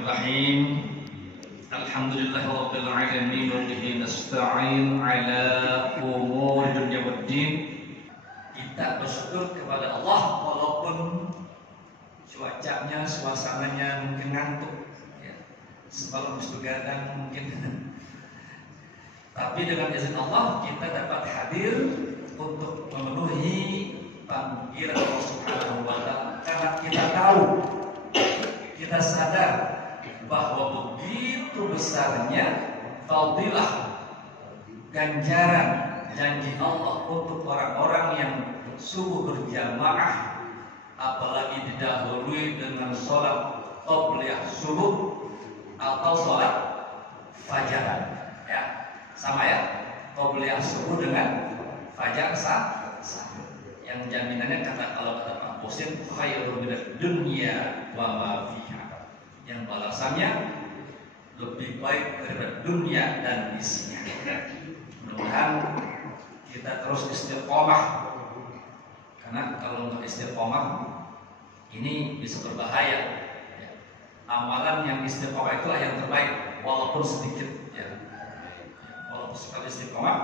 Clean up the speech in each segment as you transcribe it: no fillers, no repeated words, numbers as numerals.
Bismillahirrahmanirrahim. Alhamdulillahirabbil alamin wa bihi nasta'in ala umur dunya waddin. Kita bersyukur kepada Allah walaupun cuacanya, suasananya mungkin ngantuk ya. Semalam begadang mungkin. Tapi dengan izin Allah kita dapat hadir untuk memenuhi panggilan Allah Subhanahu wa taala karena kita tahu, kita sadar bahwa begitu besarnya fadilah ganjaran janji Allah untuk orang-orang yang subuh berjamaah, apalagi didahului dengan sholat qobliyah subuh atau sholat fajar ya, sama ya, qobliyah subuh dengan fajar sah. Yang jaminannya kalau kata Pak Bosin khairun minad dunya wa ma fiha, yang balasannya lebih baik daripada dunia dan isinya. Mudah-mudahan kita terus istiqomah, karena kalau nggak istiqomah ini bisa berbahaya. Amalan yang istiqomah itulah yang terbaik walaupun sedikit ya. Walaupun sekali istiqomah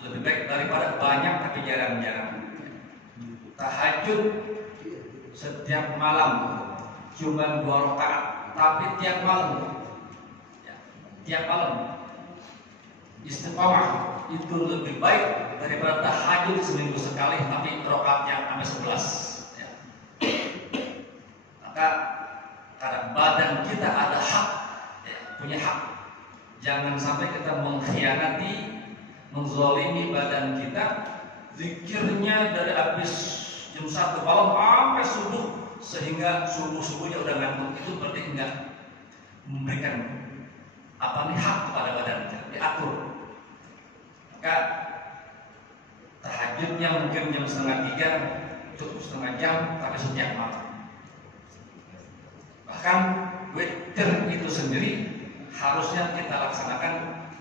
lebih baik daripada banyak tapi jarang-jarang. Tahajud setiap malam cuma 2 rakaat, tapi tiap malam ya, tiap malam istiqomah itu lebih baik daripada tahajud seminggu sekali tapi rakaatnya sampai 11 ya. Maka karena badan kita ada hak ya, punya hak. Jangan sampai kita mengkhianati, menzalimi badan kita. Zikirnya dari habis jam 1 malam sampai subuh, sehingga subuh-subuhnya udah ngantuk, itu berarti enggak memberikan hak kepada badan kita, diatur. Maka tahajudnya mungkin jam 2:30, cukup setengah jam, tapi setiap malam. Bahkan witir itu sendiri harusnya kita laksanakan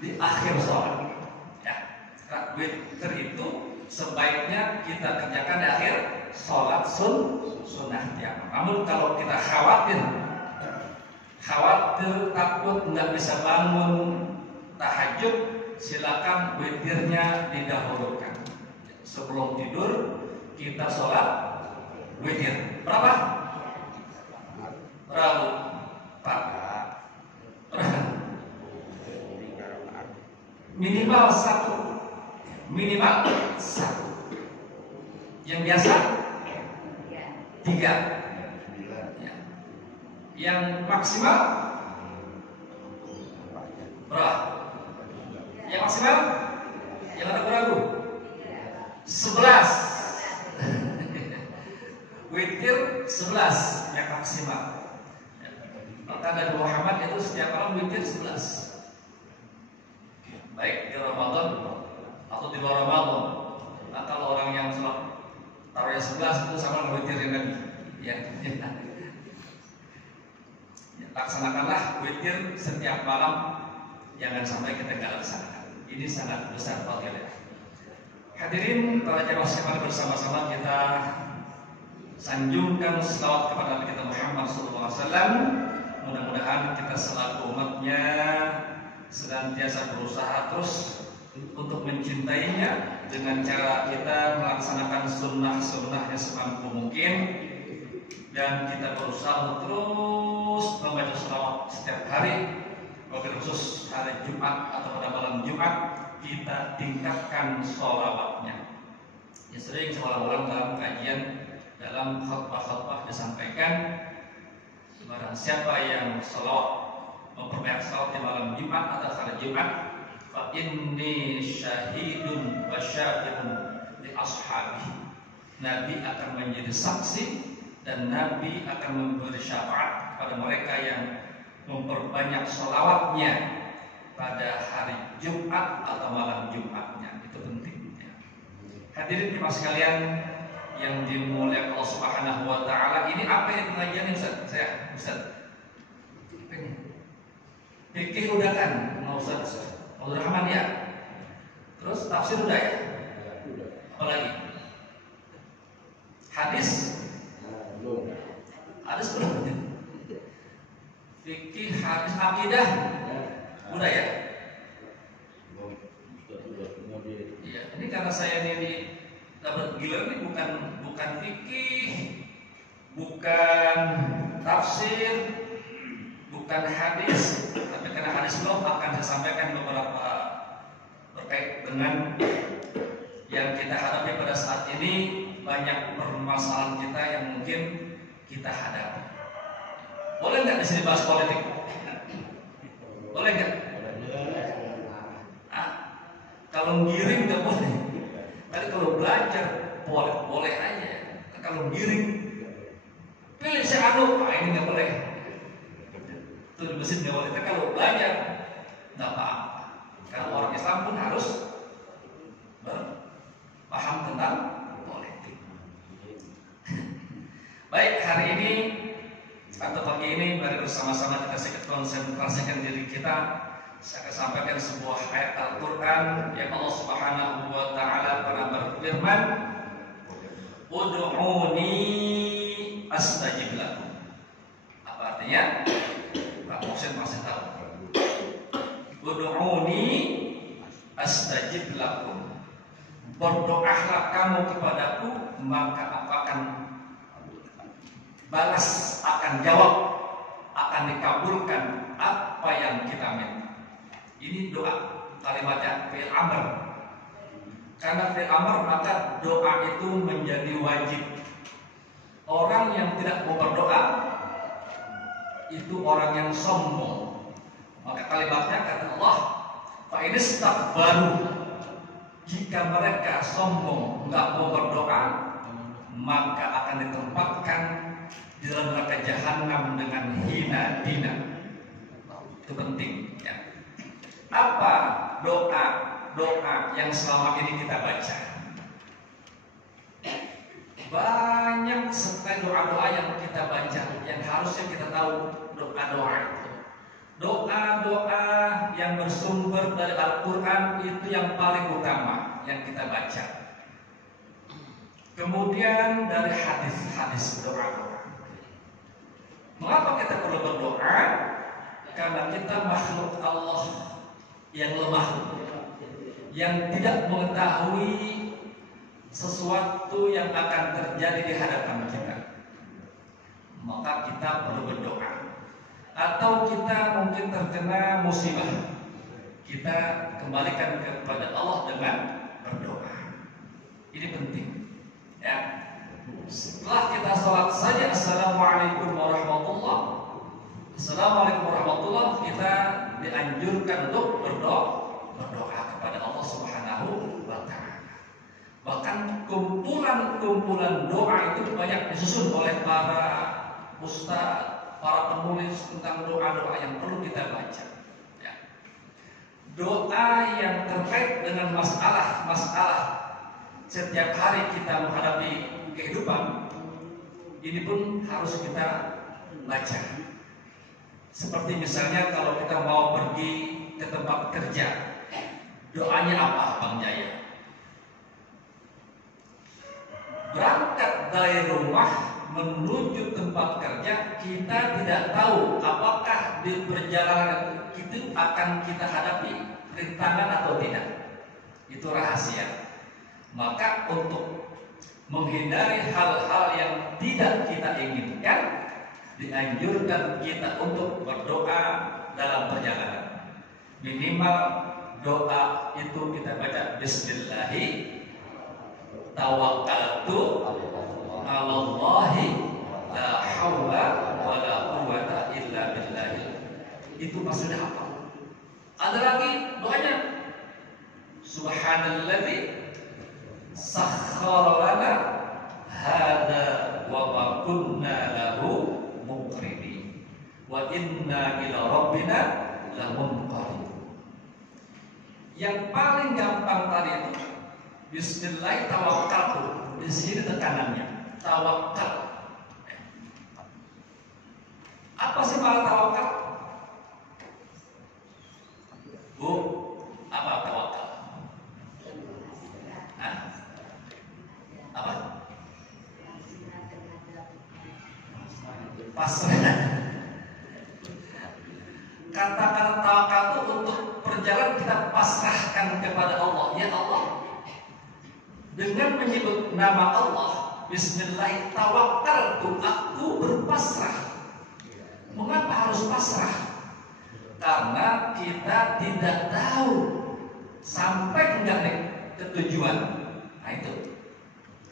di akhir sholat ya. Karena witir itu sebaiknya kita kerjakan di akhir sholat sunnah tiap. Namun kalau kita khawatir takut nggak bisa bangun tahajud, silakan witirnya didahulukan. Sebelum tidur kita sholat witir. Berapa? Minimal satu. Yang biasa 3 ya. Yang maksimal berapa? Yang maksimal yang ragu-ragu 11. Witir 11 yang maksimal. Maka Nabi Muhammad itu setiap malam witir 11, baik di Ramadan atau di luar Ramadan. Nah, kalau orang yang sholat taruh 11 itu sama dengan witirin Nabi ya. Laksanakanlah witir setiap malam, jangan sampai kita nggak laksanakan. Ini sangat besar fadilah. Hadirin para jamaah sekalian, bersama-sama kita sanjungkan selawat kepada Nabi kita Muhammad SAW. Mudah-mudahan kita selaku umatnya senantiasa berusaha terus untuk mencintainya dengan cara kita melaksanakan sunnah-sunnahnya semampu mungkin, dan kita berusaha terus membaca selawat setiap hari, wabil khusus hari Jumat atau pada malam Jumat kita tingkatkan sholawatnya. Ya, sering semalam-malam dalam kajian, dalam khutbah-khutbah disampaikan, barang siapa yang sholawat, memperbanyak sholawat di malam Jumat atau hari Jumat, fa inni syahidun wa syahidun li ashabi. Nabi akan menjadi saksi dan Nabi akan memberi syafaat kepada mereka yang memperbanyak sholawatnya pada hari Jumat atau malam Jumatnya. Itu penting ya. Hadirin jemaah sekalian yang dimuliakan Allah Subhanahu wa taala, ini apa yang pengajian Ustaz? Ustaz. Fikih udah kan, Ustaz Abdul Rahman ya. Terus tafsir udah ya? Apa lagi? Hadis? Belum. Hadis belum. fikih, hadis, akidah, udah ya? Iya, ini karena saya ini dapat giliran ini bukan fikih, bukan tafsir, bukan hadis, tapi karena hadis belum akan saya sampaikan beberapa terkait dengan yang kita hadapi pada saat ini. Banyak permasalahan kita yang mungkin kita hadapi. Boleh nggak di sini bahas politik? Boleh nggak? Kalau giring nggak boleh. Tapi kalau belajar boleh aja. Kalau giring, pilih si anu, ini nggak boleh. Itu di mesin nggak boleh. Tapi kalau belajar nggak apa-apa. Karena orang Islam pun harus paham tentang politik. Baik, hari ini atau pagi ini mari bersama-sama kita sedikit konsentrasikan diri kita. Saya akan sampaikan sebuah ayat Al-Quran yang Allah Subhanahu wa Ta'ala pernah berfirman, "Ud'uni astajib lakum." Apa artinya? Pak Mohsin masih tahu. Ud'uni astajib lakum. Berdoalah kamu kepadaku, maka aku akan balas, akan jawab, akan dikabulkan apa yang kita minta. Ini doa, kalimatnya fi'il amr. Karena fi'il amr maka doa itu menjadi wajib. Orang yang tidak mau berdoa itu orang yang sombong. Maka kalimatnya kata Allah, fa in istakbaru, jika mereka sombong nggak mau berdoa, maka akan ditempatkan di dalam neraka jahanam dengan hina dina. Itu penting ya. Apa doa yang selama ini kita baca? Banyak sekali doa-doa yang kita baca, yang harusnya kita tahu doa-doa itu. Doa-doa yang bersumber dari Al-Quran itu yang paling utama yang kita baca. Kemudian dari hadis-hadis doa-doa. Mengapa kita perlu berdoa? Karena kita makhluk Allah yang lemah, yang tidak mengetahui sesuatu yang akan terjadi di hadapan kita. Maka kita perlu berdoa. Atau kita mungkin terkena musibah, kita kembalikan kepada Allah dengan berdoa. Ini penting ya. Setelah kita sholat saja Assalamualaikum warahmatullahi, Assalamualaikum warahmatullahi, kita dianjurkan untuk berdoa kepada Allah Subhanahu wa Ta'ala. Bahkan kumpulan-kumpulan doa itu banyak disusun oleh para ustaz, para penulis tentang doa-doa yang perlu kita baca ya. Doa yang terkait dengan masalah-masalah setiap hari kita menghadapi kehidupan, ini pun harus kita baca. Seperti misalnya kalau kita mau pergi ke tempat kerja, doanya apa Bang Jaya? Berangkat dari rumah menuju tempat kerja, kita tidak tahu apakah di perjalanan itu akan kita hadapi rintangan atau tidak. Itu rahasia. Maka untuk menghindari hal-hal yang tidak kita inginkan, dianjurkan kita untuk berdoa dalam perjalanan. Minimal doa itu kita baca Bismillahi tawakkaltu 'alallahi la haula wala quwwata illa billah. Itu maksudnya apa? Ada lagi doanya, Subhanalladzi sakhkhara lana hada wa ma kunna lahu muqrinin wa inna ila rabbina lamunqalibun. Yang paling gampang tadi itu Bismillah tawakkaltu. Di sini tekanannya tawakal. Apa sih makna tawakal? Bu, apa tawakal? Hah? Apa? Pasrah. Kata-kata tawakal itu untuk perjalanan kita pasrahkan kepada Allah. Ya Allah, dengan menyebut nama Allah, Bismillah tawakkaltu, aku berpasrah. Mengapa harus pasrah? Karena kita tidak tahu sampai enggak nih ke tujuan. Nah itu.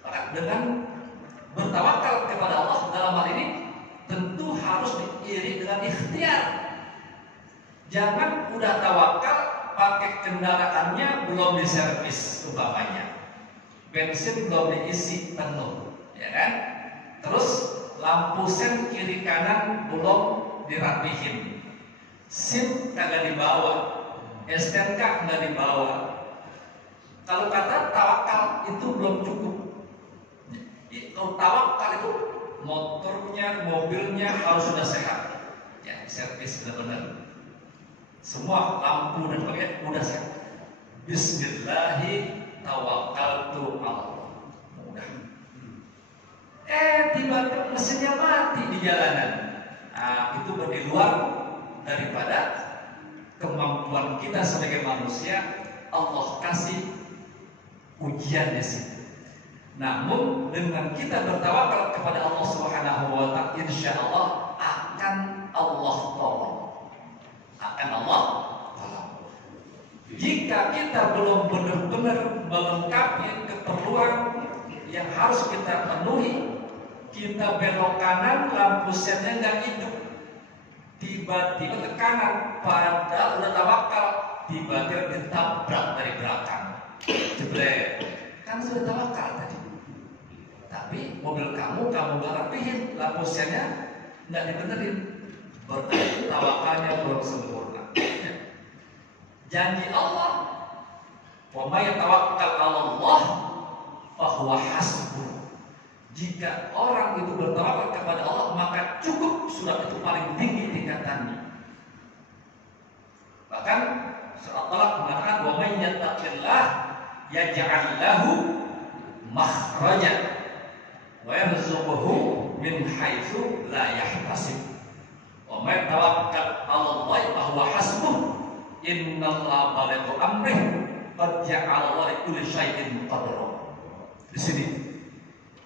Maka dengan bertawakal kepada Allah dalam hal ini tentu harus diiringi dengan ikhtiar. Jangan udah tawakal pakai kendaraannya belum diservis umpamanya. Bensin belum diisi penuh, ya kan? Terus lampu sen kiri kanan belum dirapihin, SIM kagak dibawa, STNK nggak dibawa. Kalau kata tawakal itu belum cukup. Kalau tawakal itu motornya, mobilnya harus sudah sehat, ya servis benar-benar. Semua lampu dan sebagainya udah sehat. Bismillahi tawakkaltu Allah. Mudah. Tiba-tiba mesinnya mati di jalanan. Nah, itu di luar daripada kemampuan kita sebagai manusia. Allah kasih ujian di situ. Namun dengan kita bertawakal kepada Allah Subhanahu wa taala, insya Allah akan Allah tolong. Akan Allah tolong. Jika kita belum benar-benar melengkapi keperluan yang harus kita penuhi, kita belok kanan, lampu sennya nggak hidup, tiba-tiba ke kanan, padahal udah tawakal, tiba-tiba ditabrak dari belakang, jebret, kan sudah tawakal tadi. Tapi mobil kamu nggak rapihin, lampu sennya nggak dibenerin, berarti tawakalnya belum sempurna. Janji Allah, wa may tawakkal 'ala Allah fa huwa hasbuh. Jika orang itu bertawakal kepada Allah, maka cukup, sudah itu paling tinggi tingkatannya. Bahkan surat Talaq mengatakan wa may yattaqillah yaj'al lahu makhraja wa yarzuqhu min haitsu la yahtasib. Wa may tawakkal 'ala Allah fa huwa hasbuh. Innallaha balighu amrih qad ja'ala li kulli syai'in qadra. Di sini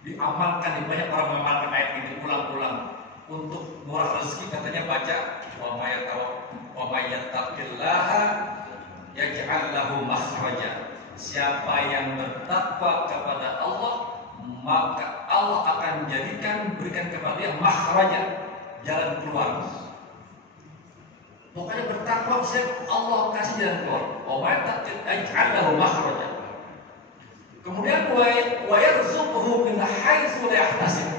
diamalkan, banyak orang mengamalkan ayat ini ulang-ulang untuk murah rezeki. Katanya baca wa may yattaqillaha yaj'al lahu makhraja. Siapa yang bertakwa kepada Allah, maka Allah akan berikan kepada dia makhraja, jalan keluar. Pokoknya bertakwa, Allah kasih jalan keluar. A'lahu makhraja. Kemudian wa yarzuqhu min haitsu la yahtasib.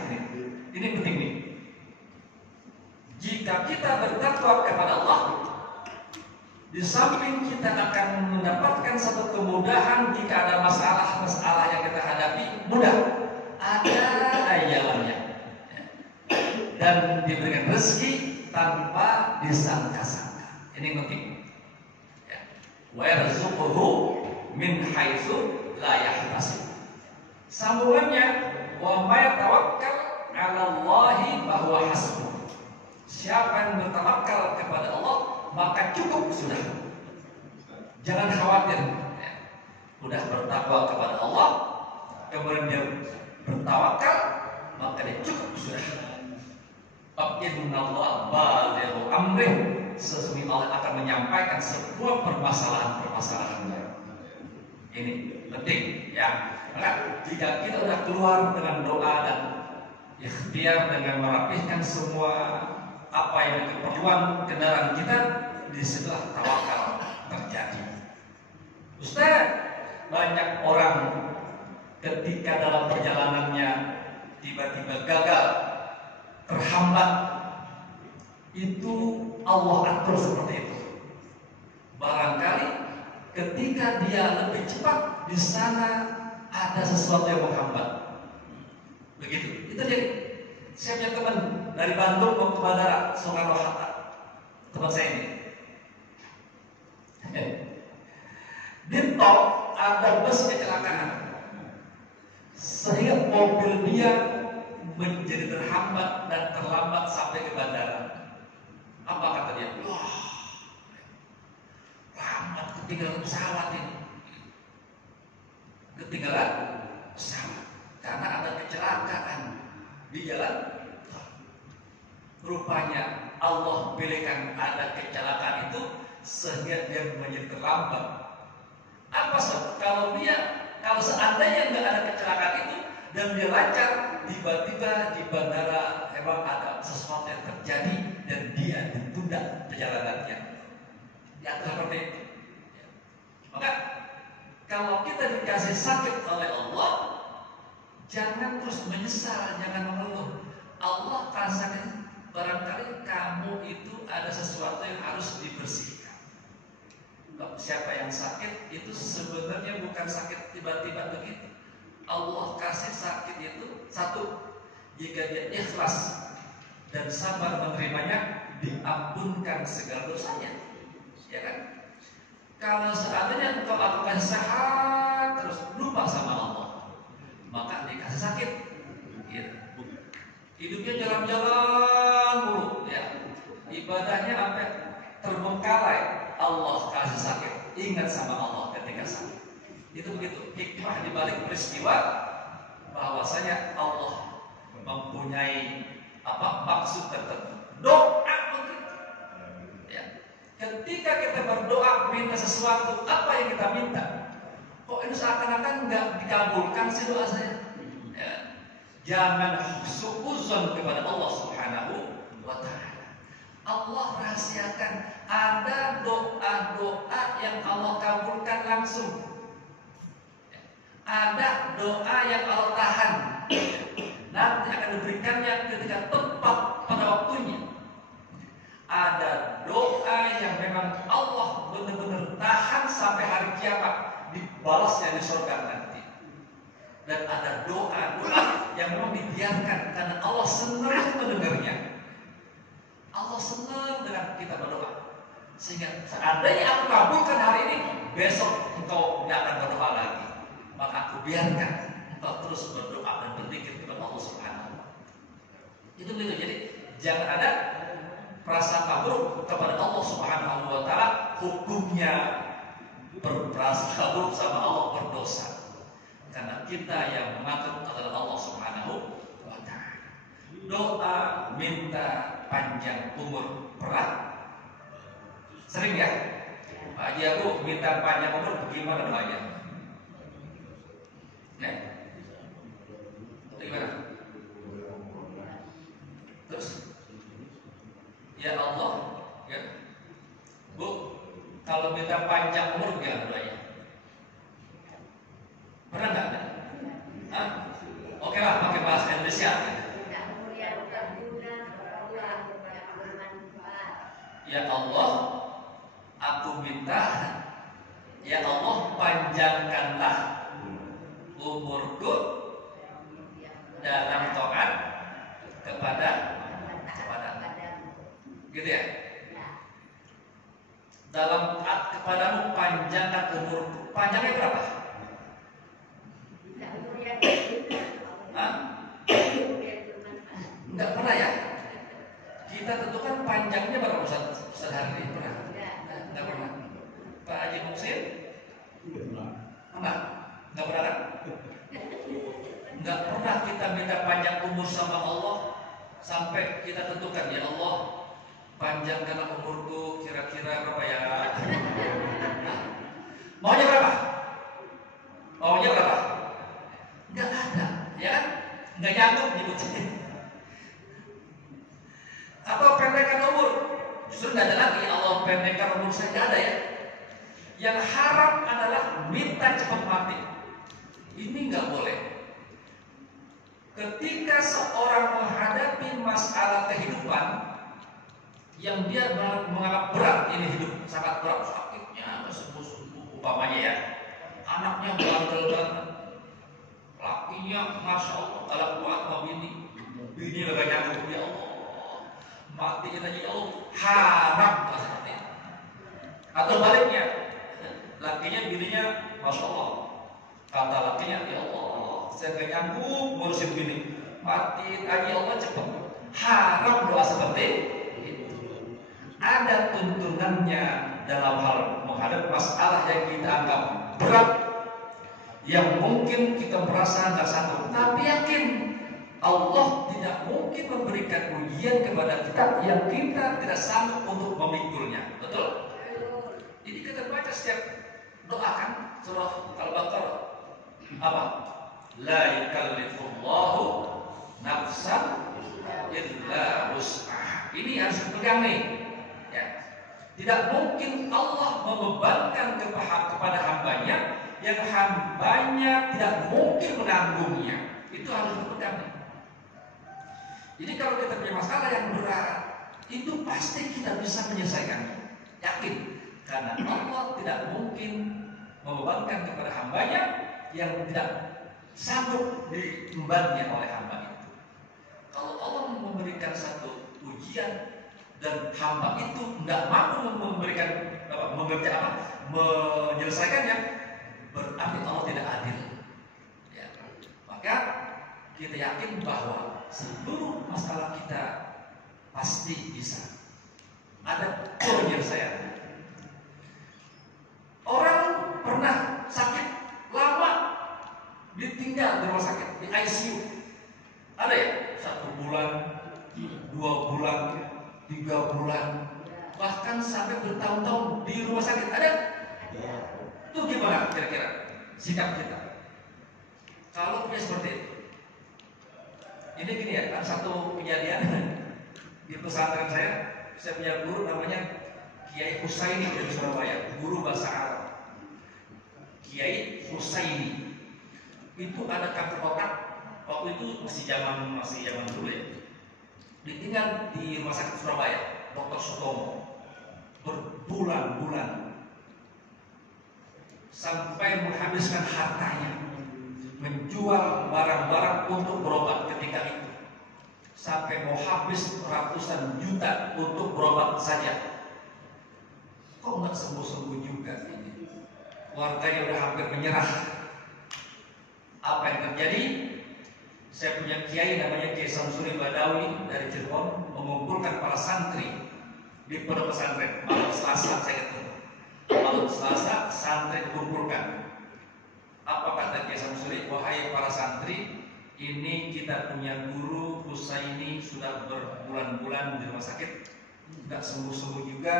Ini penting nih. Jika kita bertakwa kepada Allah, di samping kita akan mendapatkan satu kemudahan jika ada masalah yang kita hadapi, mudah. Ada jalannya. Dan diberikan rezeki tanpa disangka-sangka. Ini penting. Wa yarzuquhu min haitsu la yahtasib. Sambungannya, wa may tawakkal 'ala Allahi fa huwa hasbuh. Siapa yang bertawakal kepada Allah, maka cukup sudah. Jangan khawatir. Udah bertakwa kepada Allah, kemudian dia bertawakal, maka dia cukup sudah. Innallaha balighu amrih. Sesungguhnya Allah akan menyampaikan sebuah permasalahan-permasalahan. Ini penting, ya. Maka jika kita sudah keluar dengan doa dan ikhtiar dengan merapihkan semua apa yang keperluan kendaraan kita, disitulah tawakal terjadi. Ustaz, banyak orang ketika dalam perjalanannya tiba-tiba gagal, terhambat, itu Allah atur seperti itu. Barangkali ketika dia lebih cepat, di sana ada sesuatu yang menghambat. Begitu. Itu jadi. Saya punya teman dari Bandung mau ke Bandara Soekarno-Hatta. Teman saya ini. Di tol ada bus kecelakaan, sehingga mobil dia menjadi terhambat dan terlambat sampai ke bandara. Apa kata dia? Wah, ketinggalan pesawat ini. Ketinggalan pesawat karena ada kecelakaan di jalan. Rupanya Allah pilihkan ada kecelakaan itu sehingga dia menjadi terlambat. Apa sebab? Kalau seandainya nggak ada kecelakaan itu dan dia lancar, tiba-tiba di bandara memang ada sesuatu yang terjadi dan dia ditunda perjalanannya. Ya seperti itu. Maka kalau kita dikasih sakit oleh Allah, jangan terus menyesal, jangan mengeluh. Allah kasih barangkali kamu itu ada sesuatu yang harus dibersihkan. Siapa yang sakit itu sebenarnya bukan sakit tiba-tiba begitu. Allah kasih sakit itu satu, jika dia ikhlas dan sabar menerimanya, diampunkan segala dosanya. Ya kan? Kalau seandainya engkau lakukan sehat terus lupa sama Allah, maka dikasih sakit. Gitu. Hidupnya jalan-jalan mulu, ya. Ibadahnya sampai terbengkalai, Allah kasih sakit. Ingat sama Allah ketika sakit. Itu begitu. Hikmah dibalik peristiwa bahwasanya Allah mempunyai maksud tertentu. Doa begitu. Ya. Ketika kita berdoa minta sesuatu, apa yang kita minta? Kok ini seakan-akan nggak dikabulkan sih doa saya? Ya. Jangan suuzon kepada Allah Subhanahu wa ta'ala. Allah rahasiakan, ada doa-doa yang Allah kabulkan langsung. Ada doa yang Allah tahan, nanti akan diberikannya ketika tepat pada waktunya. Ada doa yang memang Allah benar-benar tahan sampai hari kiamat, dibalasnya di surga nanti. Dan ada doa-doa yang memang dibiarkan karena Allah senang mendengarnya. Allah senang dengan kita berdoa. Sehingga seandainya aku kabulkan hari ini, besok engkau tidak akan berdoa lagi. Maka aku biarkan engkau terus berdoa dan berzikir kepada Allah Subhanahu wa ta'ala. Itu begitu. Jadi jangan ada prasangka buruk kepada Allah Subhanahu wa ta'ala. Hukumnya berprasangka buruk sama Allah berdosa. Karena kita yang mengatur adalah Allah Subhanahu wa ta'ala. Doa minta panjang umur berat. Sering ya? Pak Haji Abu minta panjang umur bagaimana doanya? Bagaimana? Terus? Ya Allah, ya. Bu, kalau minta panjang umur gimana doanya? Pernah nggak? Hah? Oke lah, pakai bahasa Indonesia. Ya Allah, aku minta, ya Allah panjangkanlah umurku dalam taat kepada gitu ya. Dalam taat kepadamu panjangkan umurku. Panjangnya berapa? Hah? Enggak pernah ya? Kita tentukan panjangnya berapa Ustaz hari ini? Pernah? Enggak pernah. Pak Haji Muksin? Enggak. Enggak pernah kan? Enggak pernah kita minta panjang umur sama Allah sampai kita tentukan, ya Allah panjangkanlah umurku kira-kira berapa ya? Maunya berapa? Maunya berapa? Enggak ada, ya kan? Enggak nyambung nyebutnya. Atau pendekkan umur, justru nggak ada lagi. Allah pendekkan umur saya, nggak ada ya. Yang haram adalah minta cepat mati. Ini nggak boleh. Ketika seorang menghadapi masalah kehidupan yang dia menganggap berat, ini hidup sangat berat, sakitnya sembuh-sembuh umpamanya ya, anaknya bandel banget, lakinya masya Allah dalam kuat bini lagi nyambung, ya Allah mati kita ya Allah, haram seperti itu. Atau baliknya, lakinya bininya masya Allah, kata lakinya ya Allah saya gak nyambung ngurusin bini, mati aja Allah cepat. Haram doa seperti itu. Ada tuntunannya dalam hal menghadapi masalah yang kita anggap berat, yang mungkin kita merasa nggak sanggup, tapi yakin Allah tidak mungkin memberikan ujian kepada kita yang kita tidak sanggup untuk memikulnya. Betul? Jadi kita baca setiap doa kan surah Al-Baqarah apa? La yukallifullahu nafsan illa wus'aha. Ini harus dipegang nih. Ya. Tidak mungkin Allah membebankan kepada hambanya yang hambanya tidak mungkin menanggungnya. Itu harus dipegang nih. Jadi kalau kita punya masalah yang berat, itu pasti kita bisa menyelesaikannya. Yakin. Karena Allah tidak mungkin membebankan kepada hambanya yang tidak sanggup diembannya oleh hamba itu. Kalau Allah memberikan satu ujian dan hamba itu tidak mampu menyelesaikannya, berarti Allah tidak adil. Ya. Maka kita yakin bahwa seluruh masalah kita pasti bisa ada penyelesaian. Orang pernah sakit lama ditinggal di rumah sakit, di ICU. Ada ya? 1 bulan, 2 bulan, 3 bulan, bahkan sampai bertahun-tahun di rumah sakit. Ada? Itu gimana kira-kira sikap kita? Kalau punya seperti itu. Ini gini ya, ada satu kejadian di pesantren saya punya guru namanya Kiai Husaini dari Surabaya, guru bahasa Arab. Kiai Husaini itu ada kanker otak, waktu itu masih zaman dulu ya. Ditinggal di rumah sakit Surabaya, Dr. Sutomo, berbulan-bulan sampai menghabiskan hartanya, menjual barang-barang untuk berobat ketika itu, sampai mau habis ratusan juta untuk berobat saja. Kok nggak sembuh-sembuh juga ini? Keluarganya udah hampir menyerah. Apa yang terjadi? Saya punya kiai namanya Kiai Samsuri Badawi dari Cirebon, mengumpulkan para santri di pondok pesantren. Malam Selasa saya ketemu. Malam Selasa santri dikumpulkan. Apa kata Kiai Samsuri? Wahai para santri, ini kita punya guru Husaini sudah berbulan-bulan di rumah sakit, nggak sembuh-sembuh juga,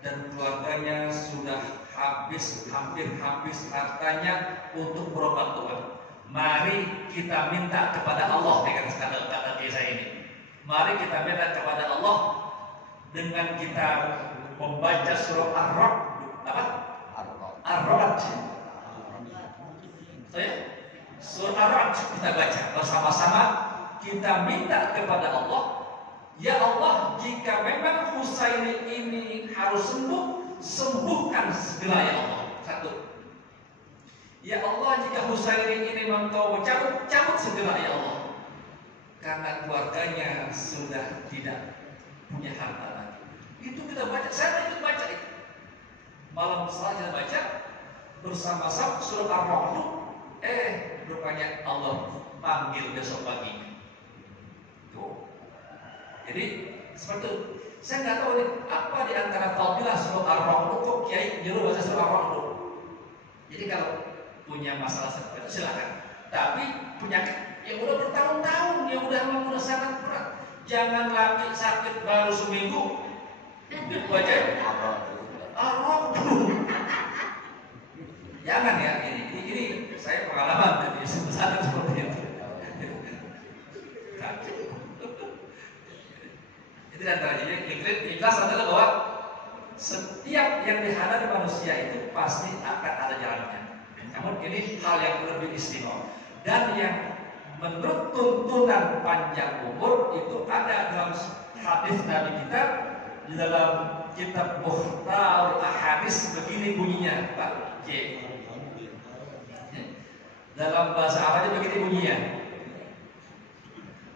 dan keluarganya sudah hampir habis hartanya untuk berobat Tuhan. Mari kita minta kepada Allah, kata desa ini. Mari kita minta kepada Allah dengan kita membaca surah Ar-Ra'd. Surah Ar-Ra'd kita baca bersama-sama. Kita minta kepada Allah, ya Allah, jika memang Husaini ini harus sembuh, sembuhkan segera ya Allah. 1. Ya Allah, jika Husaini ini engkau cabut segera ya Allah. Karena keluarganya sudah tidak punya harta lagi. Itu kita baca, saya ikut baca itu. Malam setelah kita baca bersama-sama surah Ar-Ra'd. Rupanya Allah panggil besok pagi. Tuh. Jadi seperti itu. Saya nggak tahu nih, apa di antara fadilah surah Ar-Ra'd kok Kiai nyuruh baca surah Ar-Ra'd. Jadi kalau punya masalah seperti itu silakan. Tapi penyakit yang udah bertahun-tahun, yang udah sangat berat, jangan lagi sakit baru seminggu dibaca Ar-Ra'd. Jangan ya, ini saya pengalaman dari pesantren seperti itu. Itu antaranya ikhlas adalah bahwa setiap yang dihadapi manusia itu pasti akan ada jalannya. Namun ini hal yang lebih istimewa dan yang menurut tuntunan panjang umur itu ada dalam hadis Nabi kita di dalam kitab Mukhtar Ahadits. Begini bunyinya, Pak J. Dalam bahasa Arabnya begini bunyinya,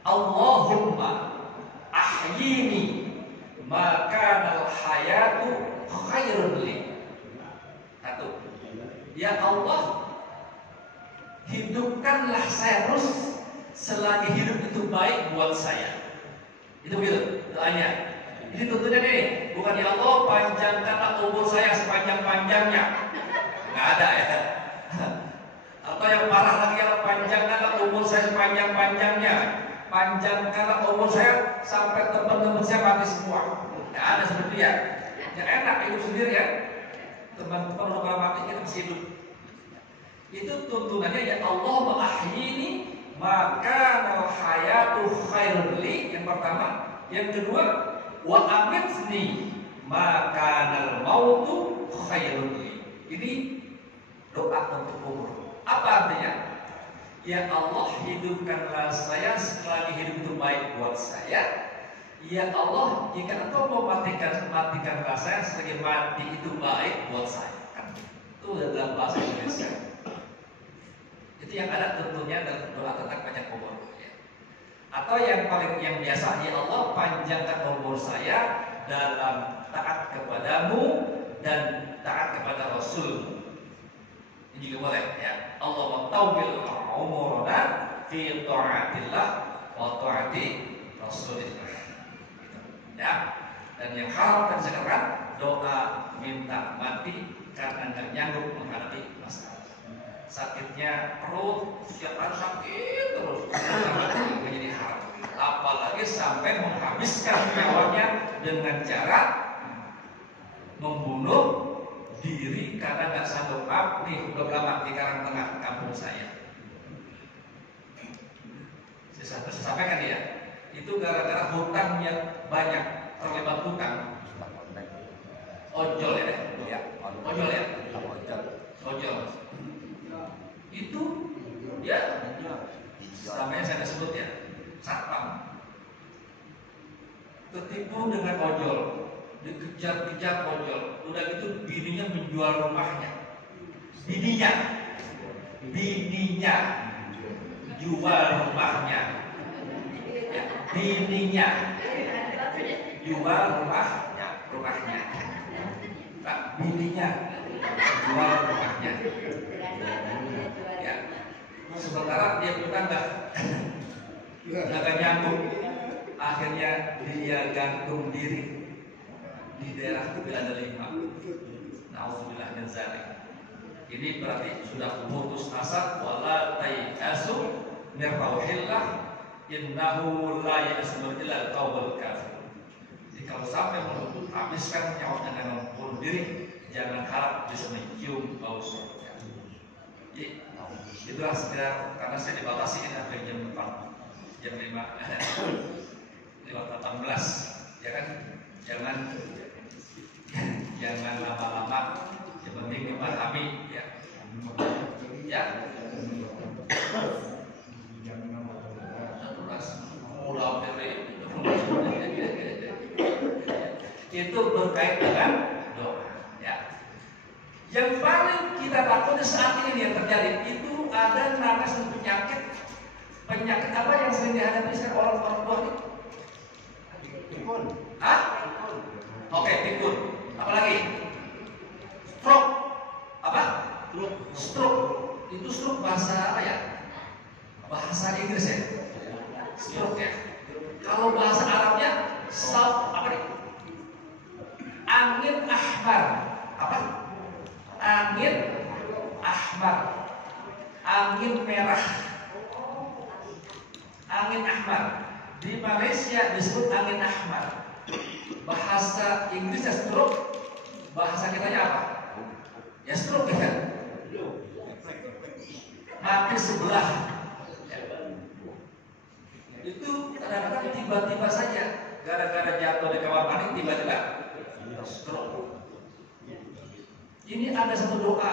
Allahumma ahyini maka al-hayatu khairun li. 1. Ya Allah, hidupkanlah saya terus selagi hidup itu baik buat saya. Itu begitu doanya. Ini tentunya nih, bukan ya Allah panjangkanlah umur saya sepanjang-panjangnya. Nggak ada ya. Atau yang parah lagi, ya panjangkanlah umur saya sepanjang-panjangnya. Panjangkanlah umur saya sampai teman-teman saya mati semua. Nggak ada seperti ya. Yang enak hidup sendiri ya. Teman-teman udah mati kita masih hidup. Itu tuntunannya ya Allah mengakhiri maka hayatu khairul li, yang pertama. Yang kedua, wa amitni maka mautu khairul li. Ini doa untuk umur. Apa artinya? Ya Allah, hidupkanlah saya selagi hidup itu baik buat saya. Ya Allah, jika Engkau mau matikanlah saya selagi mati itu baik buat saya. Itu dalam bahasa Indonesia. Itu yang ada tentunya dalam doa tentang panjang umur. Atau yang biasa, ya Allah panjangkan umur saya dalam taat kepadamu dan taat kepada Rasul. Ini juga boleh ya. Allah tawbil umurana fi ta'atillah wa ta'ati Rasulillah. Ya. Dan yang haram sekarang doa minta mati karena nggak nyanggup menghadapi masalah. Sakitnya perut, setiap hari sakit terus, menjadi haram. Apalagi sampai menghabiskan nyawanya dengan cara membunuh diri karena nggak sanggup. Nih beberapa di Karangtengah kampung saya. Saya sampaikan ya, itu gara-gara hutangnya banyak, terlibat hutang. Ojol ya, ojol ya, ojol. Itu ya, sampai saya sebut ya, satpam. Tertipu dengan ojol, dikejar-kejar ojol. Udah gitu bininya menjual rumahnya. Bininya jual rumahnya. Ya, bininya jual rumahnya. Pak, bininya jual rumahnya. Ya, sementara dia bertambah, nggak nyambung. Akhirnya dia gantung diri di daerah Belanda 5. Nauzubillah min dzalik. Ini berarti sudah putus asa. Wala tai'asu min rauhillah innahu la ya'smu illa al-qaumul kafir. Jadi kalau sampai menghabiskan nyawa dengan membunuh diri, jangan harap bisa mencium bau surga. Jadi itulah sekedar, karena saya dibatasi ini sampai jam 4, jam 5:18, ya kan? Jangan lama-lama, yang penting dipahami ya. Ya. Itu berkait dengan doa ya. Yang paling kita takutkan saat ini yang terjadi itu ada namanya penyakit apa yang sering dihadapi sekarang orang tua ini? Pikun. Hah? Oke, pikun. Apalagi? Stroke. Apa? Stroke. Itu stroke bahasa apa ya? Bahasa Inggris ya? Stroke ya. Kalau bahasa Arabnya apa nih? Angin ahmar. Apa? Angin ahmar. Angin merah. Angin ahmar. Di Malaysia disebut angin ahmar. Bahasa Inggrisnya stroke. Bahasa kitanya apa? Ya stroke kan? Mati sebelah. Itu kadang-kadang tiba-tiba saja, gara-gara jatuh di kamar mandi tiba-tiba stroke. Ini ada satu doa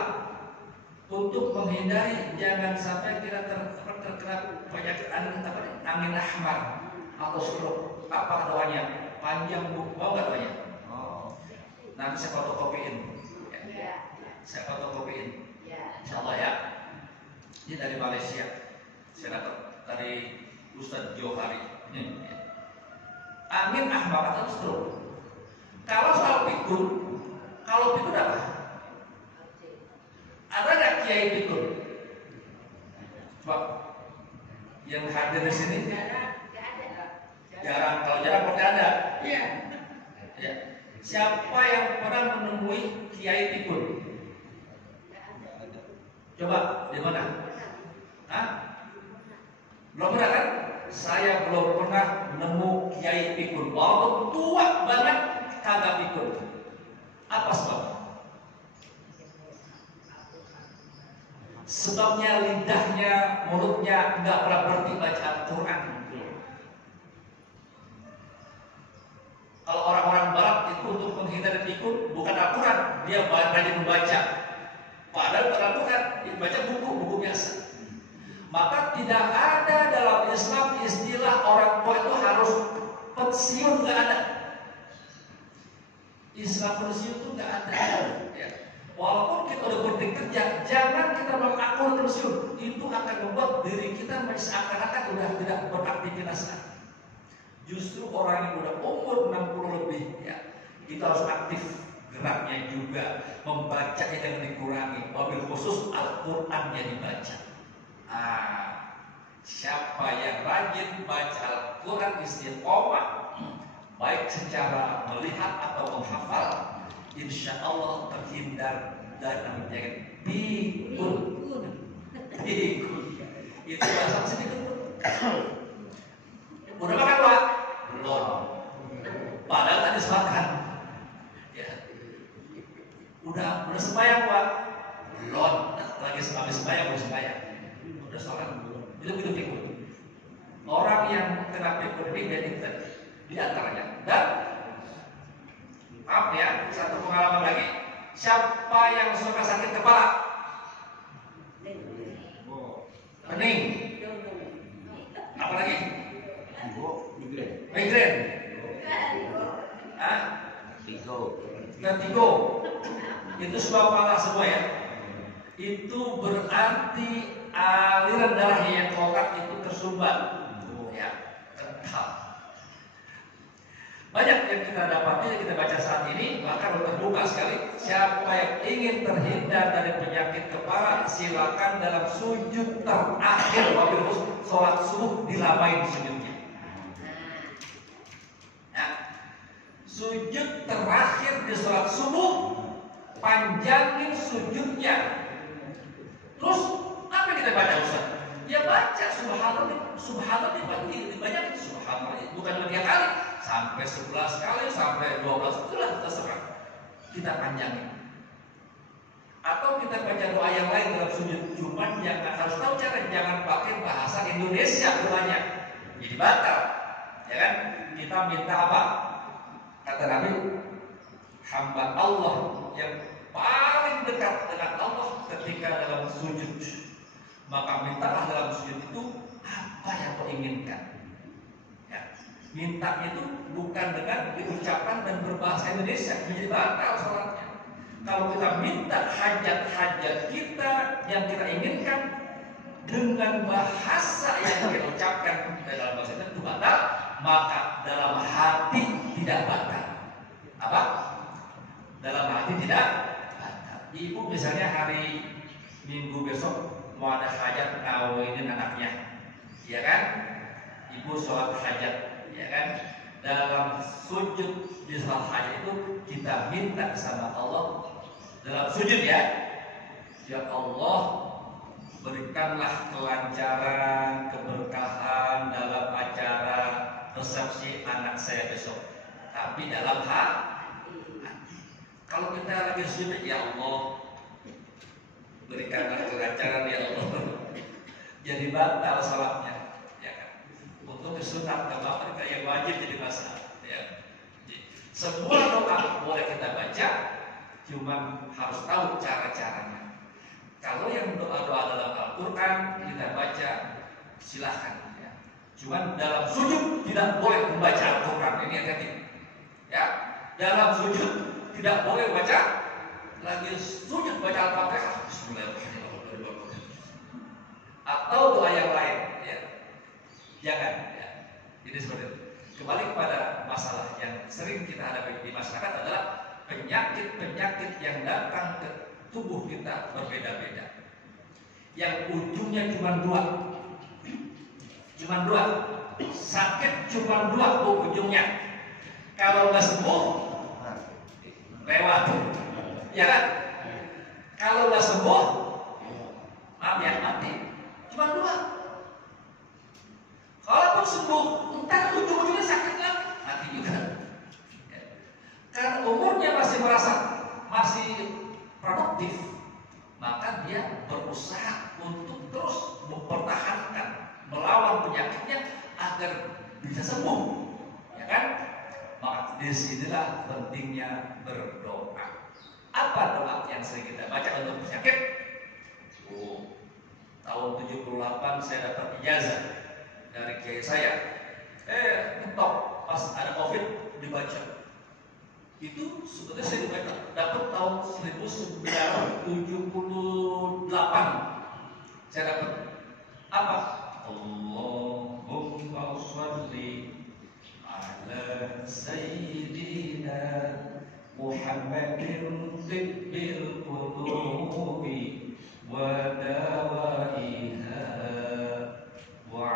untuk menghindari jangan sampai kita terkena penyakit angin ahmar atau stroke. Apa doanya? Panjang bu, mau nggak doanya? Nanti saya fotokopiin. Saya fotokopiin. Insyaallah ya. Ini dari Malaysia. Saya dapat dari Ustadz Johari. Angin ahmar atau stroke. Kalau soal pikun apa? Ada nggak kiai pikun? Coba yang hadir di sini jarang. Kalau jarang pasti ada. Iya. Ya. Siapa yang pernah menemui Kiai Pikun? Coba di mana? Hah? Belum pernah kan? Saya belum pernah nemu Kiai Pikun. Walaupun tua banget kagak pikun. Apa sebabnya? Sebabnya lidahnya, mulutnya nggak pernah berhenti baca Al-Quran. Kalau orang-orang Barat itu untuk menghindari pikun bukan Al-Quran, dia rajin membaca. Padahal bukan Al-Quran, dia baca buku biasa. Maka tidak ada dalam Islam istilah orang tua itu harus pensiun, nggak ada. Islam pensiun itu nggak ada. Ya. Walaupun kita udah berhenti kerja, jangan kita bilang aku udah pensiun. Itu akan membuat diri kita seakan-akan udah tidak beraktivitas lagi. Justru orang yang udah umur 60 lebih, ya, itu harus aktif geraknya juga, membacanya jangan dikurangi, wabil khusus Al-Qurannya dibaca. Siapa yang rajin baca Al-Quran istiqomah, baik secara melihat atau menghafal, insya Allah terhindar dari penyakit pikun. Itu bahasa sedikit. Udah makan Pak? Belum. Padahal tadi makan. Ya. Udah sembahyang Pak? Belum. Lagi habis sembahyang, belum sembahyang. Udah sholat belum? Itu pikun. Orang yang kena pikun ini beda di antaranya. Dan maaf ya, satu pengalaman lagi. Siapa yang suka sakit kepala? Pening. Apa lagi? Migrain. Vertigo. Itu sebab parah semua ya. Itu berarti aliran darahnya yang ke otak itu tersumbat. Ya, kental. Banyak yang kita dapati, yang kita baca saat ini, bahkan terbuka sekali. Siapa yang ingin terhindar dari penyakit kepala, silakan dalam sujud terakhir wabil sholat subuh dilamain sujudnya. Nah, sujud terakhir di sholat subuh, panjangin sujudnya. Terus apa yang kita baca Ustaz? Ya baca subhanallah dibanyakin subhanallah, bukan 3 kali, sampai 11 kali, sampai 12, itulah terserah. Kita panjangin. Atau kita baca doa yang lain dalam sujud, cuman jangan harus tahu cara, jangan pakai bahasa Indonesia doanya. Jadi batal. Ya kan? Kita minta apa? Kata Nabi, hamba Allah yang paling dekat dengan Allah ketika dalam sujud, maka mintalah dalam sujud itu apa yang kau inginkan. Ya. Minta itu bukan dengan diucapkan dan berbahasa Indonesia, menjadi batal sholatnya. Kalau kita minta hajat-hajat kita yang kita inginkan dengan bahasa yang kita ucapkan dalam bahasa itu batal, maka dalam hati tidak batal. Apa? Dalam hati tidak batal. Ibu misalnya hari Minggu besok mau ada hajat ngawinin anaknya, ya kan? Ibu sholat hajat, ya kan? Dalam sujud di sholat hajat itu kita minta sama Allah dalam sujud ya Allah, berikanlah kelancaran, keberkahan dalam acara resepsi anak saya besok. Tapi dalam hati. Kalau kita lagi sujud, ya Allah, berikanlah kelancaran ya Allah, jadi batal sholatnya, ya kan? Untuk kesunat apa yang wajib jadi masalah, ya. Semua doa boleh kita baca, cuman harus tahu cara-caranya. Kalau yang doa-doa dalam Al-Quran kita baca, silahkan, ya. Cuman dalam sujud tidak boleh membaca Al-Quran, ini hati-hati, ya. Dalam sujud tidak boleh baca, lagi sujud baca Al-Fatihah, Bismillahirrahmanirrahim, atau doa yang lain, ya. Jangan, ya. Jadi seperti itu. Kembali kepada masalah yang sering kita hadapi di masyarakat adalah penyakit-penyakit yang datang ke tubuh kita berbeda-beda, yang ujungnya cuma dua, sakit cuma dua ujungnya. Kalau nggak sembuh, lewat, ya kan? Kalau nggak sembuh, maaf ya, mati. Cuma 2. Kalaupun sembuh, entar ujung-ujungnya sakit lagi, mati juga. Karena umurnya masih merasa masih produktif, maka dia berusaha untuk terus mempertahankan, melawan penyakitnya agar bisa sembuh, ya kan? Maka disinilah pentingnya berdoa. Apa doa yang sering kita baca untuk penyakit? Tahun 78 saya dapat ijazah dari kiai saya. Mentok pas ada COVID dibaca. Itu sebetulnya saya dibaca dapat tahun 1978. Saya dapat apa? Allahumma sholli ala sayyidina Muhammadin tibbil qulubi wa dawaiha wa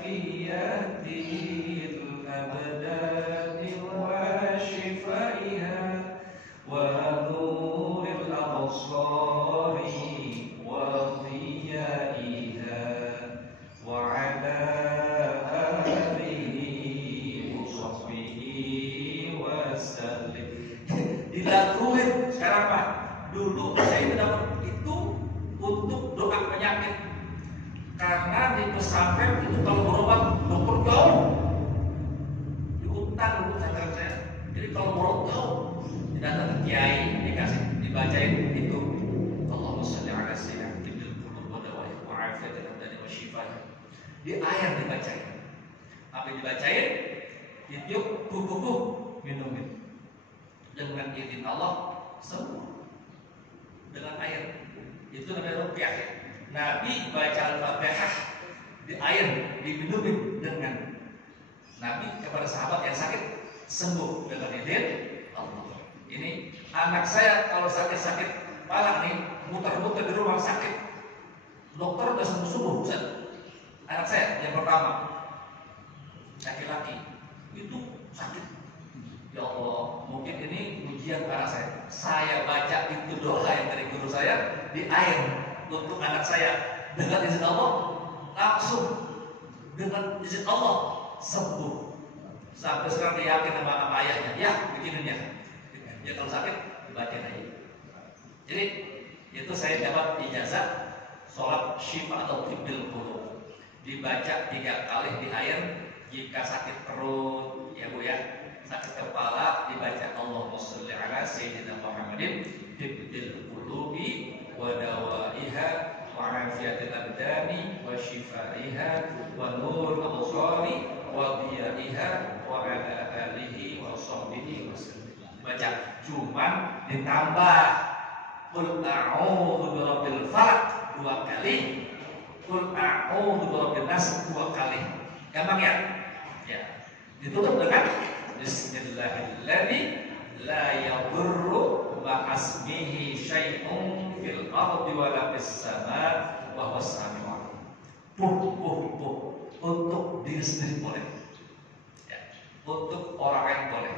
afiyatil abdani wa shifaiha wa nuril absari wa dhiyaiha wa ala dilakuin. Sekarang Pak, dulu saya dapat itu untuk doa penyakit, karena di pesantren itu kalau berobat dokter jauh di hutan dulu pesantren saya. Jadi kalau berobat jauh, datang ke kiai dikasih dibacain itu Allahumma sholli ala sayyidina tibbil qulub wa dawaiha wa afiyatil abdani wa shifaiha. Di air dibacain. Apa dibacain? Itu kuku minumin. Dengan izin Allah sembuh dengan air. Itu namanya ruqyah. Nabi baca Al-Fatihah di air, diminumin dengan Nabi kepada sahabat yang sakit, sembuh dengan izin Allah. Ini anak saya kalau sakit-sakit kepala nih, muter-muter di rumah sakit, dokter udah sembuh-sembuh. Anak saya yang pertama, laki-laki, itu sakit. Ya Allah, mungkin ini ujian para saya. Saya baca itu doa yang dari guru saya di air untuk anak saya. Dengan izin Allah, langsung dengan izin Allah sembuh. Sampai sekarang dia yakin sama ayahnya. Ya, begininya. Ya kalau sakit, dibaca aja. Jadi itu saya dapat ijazah sholat syifa atau tibbil qulub. Dibaca 3 kali di air. Jika sakit perut, ya Bu ya, sakit kepala, dibaca Allahumma sholli ala sayyidina Muhammadin tibbil qulubi wa dawaiha wa afiyatil abdani wa shifaiha wa nurul absari wa dhiyaiha wa ala alihi wa sahbihi wasallam. Baca, cuman ditambah qul a'udzu birabbil falaq 2 kali, qul a'udzu birabbin nas 2 kali. Gampang ya? Ya. Ditutup dengan Bismillahirrahmanirrahim. La yadurru ma'asmihi syai'un fil ardi wa la fis sama' wa huwas sami'ul 'alim. Untuk diri sendiri boleh. Ya. Untuk orang lain boleh.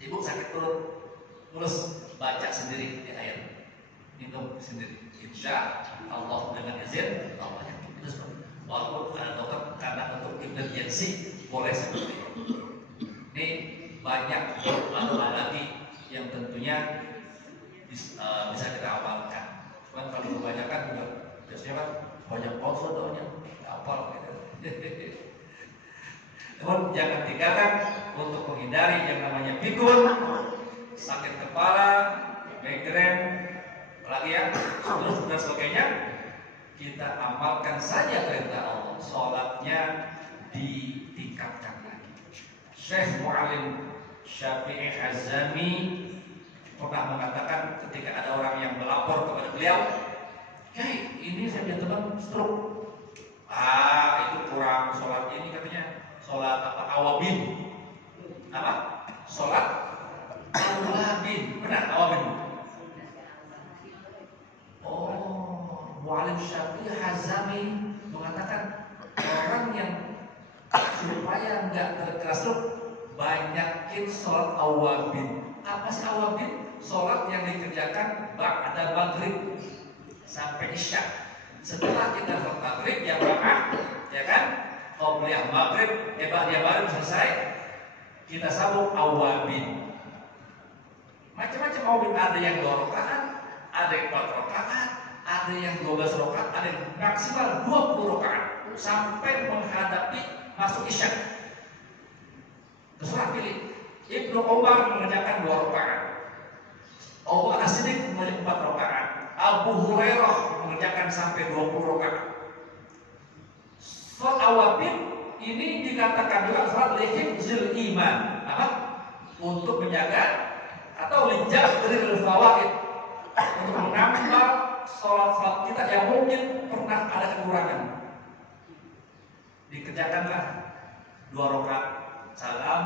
Ibu sakit perut, terus baca sendiri di air, minum sendiri. Insya Allah dengan izin Allah yang terus. Walaupun ada dokter karena untuk emergency boleh seperti itu. Ini banyak lalu lagi yang tentunya bisa kita amalkan. Cuman kalau kebanyakan juga biasanya kan banyak poso doanya, apal gitu. Namun jangan tinggalkan untuk menghindari yang namanya pikun, sakit kepala, migrain, lagi ya, terus dan sebagainya. Kita amalkan saja perintah Allah, sholatnya ditingkatkan lagi. Syekh Mu'alim Syafi'i Azami pernah mengatakan ketika ada orang yang melapor kepada beliau, "Kiai, ini saya teman stroke." Itu kurang sholat ini katanya, sholat apa? Awabin. Apa? Sholat awabin. Benar, awabin. Mu'alim Syafi'i Azami mengatakan orang yang supaya nggak terkena stroke banyakin sholat awabin. Apa sih awabin? Sholat yang dikerjakan ba'da maghrib sampai isya. Setelah kita sholat maghrib jamaah, ya kan? Qobliyah maghrib, ba'diyah maghrib selesai, kita sambung awabin. Macam-macam awabin, ada yang 2 rakaat, ada yang 4 rakaat, ada yang 12 rakaat, ada yang maksimal 20 rakaat sampai menghadapi masuk isya. Terserah pilih. Ibnu Umar mengerjakan 2 rakaat, Abu Bakar As-Siddiq mengerjakan 4 rakaat, Abu Hurairah mengerjakan sampai 20 rakaat. Sholat awabin ini dikatakan juga sholat lihifzil iman. Apa? Untuk menjaga atau lijabdril fawaid, untuk menambah sholat-sholat kita yang mungkin pernah ada kekurangan. Dikerjakanlah 2 rakaat salam,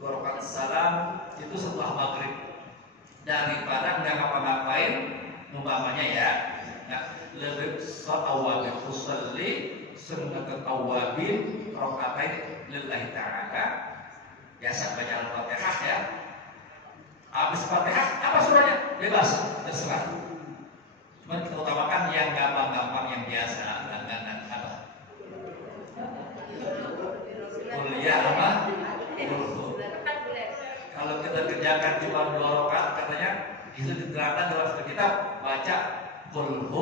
2 rakaat salam itu setelah maghrib, daripada nggak ngapa-ngapain umpamanya ya. Nah, lebih sholat awabin usolli sunnatul awabin rakaatain lillahi ta'ala. Biasa baca Al-Fatihah ya. Habis Fatihah apa surahnya? Bebas, terserah. Cuma kita utamakan yang gampang-gampang, yang biasa. Apa? Kuliah apa? Kalau kita kerjakan cuma 2 rakaat, katanya itu diterangkan dalam satu kitab, baca Qul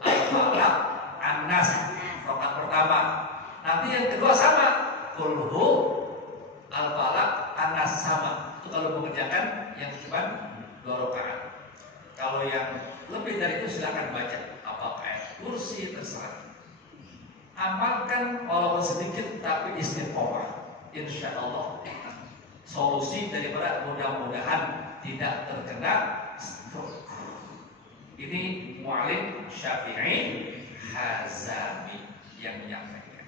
Al-Falaq, An-Nas rakaat pertama. Nanti yang kedua sama, Qul Al-Falaq, An-Nas sama. Itu kalau mengerjakan yang cuma 2 rakaat. Kalau yang lebih dari itu silakan baca apa ayat kursi, terserah. Amalkan walaupun sedikit tapi istiqomah. Insya Allah solusi daripada mudah-mudahan tidak terkena stroke. Ini Mu'alim Syafi'i Hazami yang menyampaikan.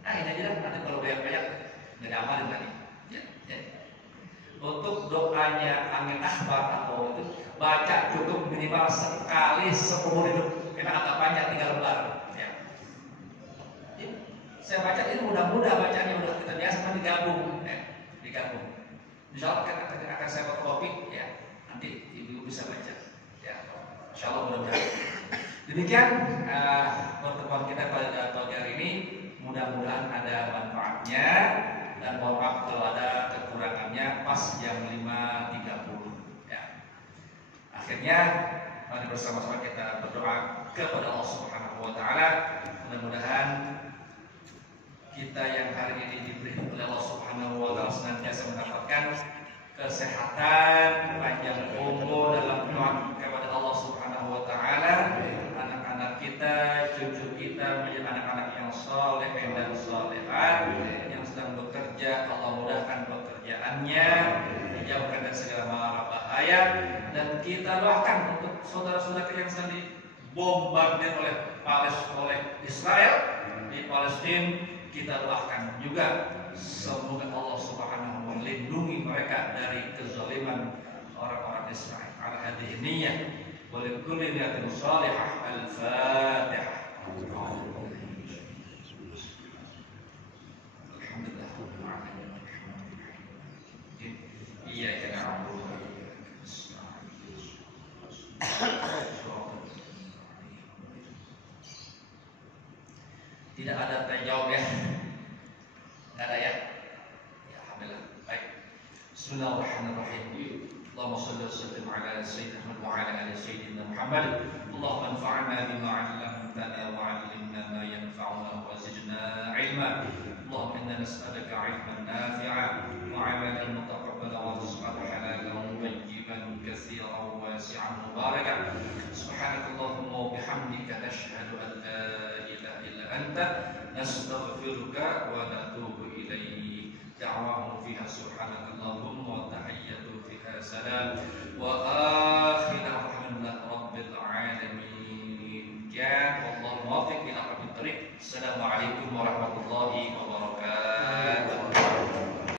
Nah ini aja lah, nanti kalau banyak-banyak nggak ada amalin tadi. Ya. Untuk doanya angin akbar atau itu baca cukup minimal sekali seumur hidup. Memang agak panjang, 3 lembar. Ya. Saya baca ini mudah-mudah bacanya, udah kita biasa kan digabung. Digabung. Insya Allah akan saya fotokopi ya. Nanti ibu bisa baca. Ya. Insya Allah mudah-mudahan. Demikian pertemuan kita pada pagi hari ini. Mudah-mudahan ada manfaatnya. Dan mohon maaf kalau ada kekurangannya pas jam 5.30 ya. Akhirnya mari bersama-sama kita berdoa kepada Allah Subhanahu wa taala. Mudah-mudahan kita yang hari ini diberi oleh Allah Subhanahu wa taala senantiasa mendapatkan kesehatan, panjang umur dalam doa kepada Allah Subhanahu wa taala. Anak-anak kita, cucu kita menjadi anak-anak yang saleh dan salehah, yang sedang bekerja Allah mudahkan pekerjaannya, dijauhkan dari segala mara bahaya, dan kita doakan untuk saudara-saudara yang sedang dibombardir oleh Israel di Palestina. Kita doakan juga semoga Allah Subhanahu wa taala melindungi mereka dari kezaliman orang-orang Israel. Ala hadhihi niyyah wa li kulli niyatin shalihah. Al-Fatihah. Alhamdulillah. Iyyaka na'budu wa iyyaka nasta'in. Tidak ada tanya jawab ya? Tidak ada ya? Ya alhamdulillah. Baik. Bismillahirrahmanirrahim. Allahumma shalli wa sallim ala sayyidina Muhammad wa ala ali sayyidina Muhammad. Allahumma anfa'na bima 'allamtana wa 'allimna ma yanfa'una wa zidna 'ilma. Allahumma inna nas'aluka 'ilman nafi'an wa 'amalan mutaqabbalan wa rizqan halalan tayyiban katsiran wasi'an mubarakan. Subhanakallahumma wa bihamdika nashhadu an la أنت نستغفرك ونتوب إليك. دعواهم فيها سبحانك اللهم وتحية فيها سلام